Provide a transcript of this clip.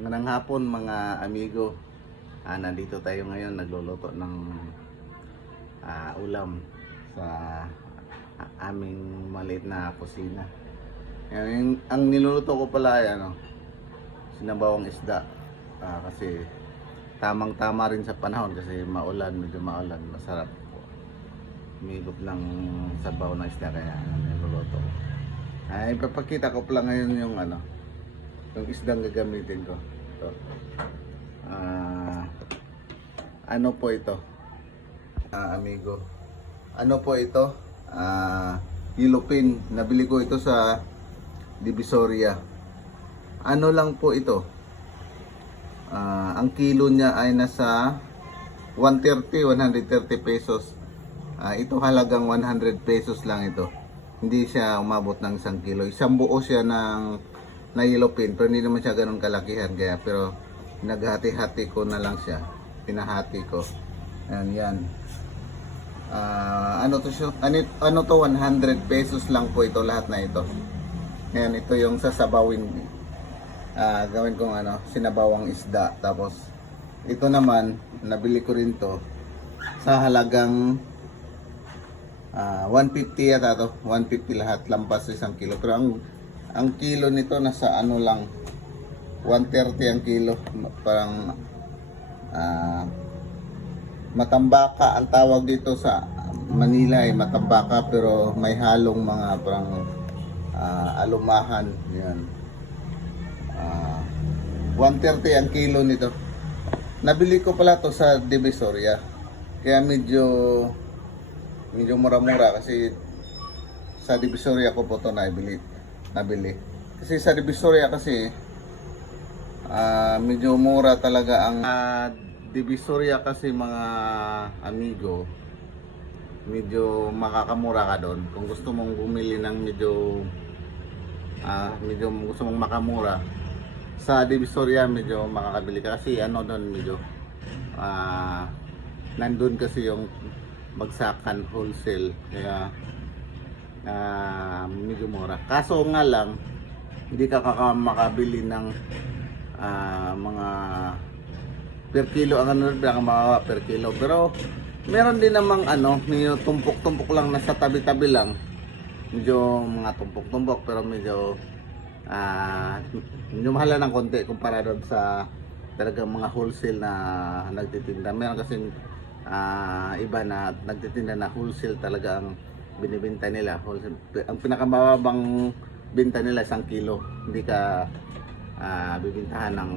Magandang hapon mga amigo. Nandito tayo ngayon nagluluto ng ulam sa aming maliit na kusina. Ang niluluto ko pala ay sinabawang isda. Kasi tamang-tama rin sa panahon kasi medyo maulan, masarap po. Umigop ng sabaw na isda kaya niluluto ko. Ipapakita ko pala ngayon yung isdang gagamitin ko. Ito. Ano po ito? Amigo. Ano po ito? Yellowfin. Nabili ko ito sa Divisoria. Ano lang po ito? Ang kilo niya ay nasa 130 pesos. Ito halagang 100 pesos lang ito. Hindi siya umabot ng 1 kilo. Isang buo siya na yellowfin, pero hindi naman siya ganun kalakihan, pero naghati-hati ko na lang siya, pinahati ko. Yan. Ano to siya? Ano to, 100 pesos lang po ito, lahat na ito. Ngayon, ito yung sasabawin. Gawin kong sinabawang isda. Tapos ito naman, nabili ko rin to sa halagang 150 yata to, 150 lahat, lampas 1 kilo. Pero ang kilo nito nasa lang, 130 ang kilo. Parang matambaka ang tawag dito sa Manila, matambaka, pero may halong mga parang alumahan. Yan. 130 ang kilo nito. Nabili ko pala to sa Divisoria, kaya medyo mura-mura kasi sa Divisoria ko po to nabili. Kasi sa Divisoria kasi medyo mura talaga ang Divisoria kasi, mga amigo. Medyo makakamura ka doon kung gusto mong bumili ng medyo gusto mong makamura. Sa Divisoria medyo makakabili ka kasi doon medyo nandun kasi yung bagsakan wholesale, kaya medyo mura. Kaso nga lang, hindi ka makabili ng mga per kilo. Ang pinakamawa per kilo, pero meron din namang medyo tumpok-tumpok lang, nasa tabi-tabi lang, medyo mga tumpok-tumpok, pero medyo mahal ng konti kumpara doon sa talagang mga wholesale na nagtitinda. Meron kasi iba na nagtitinda na wholesale talaga ang binibenta nila. Wholesale. Ang pinakamababang benta nila 1 kilo. Hindi ka bibintahan ng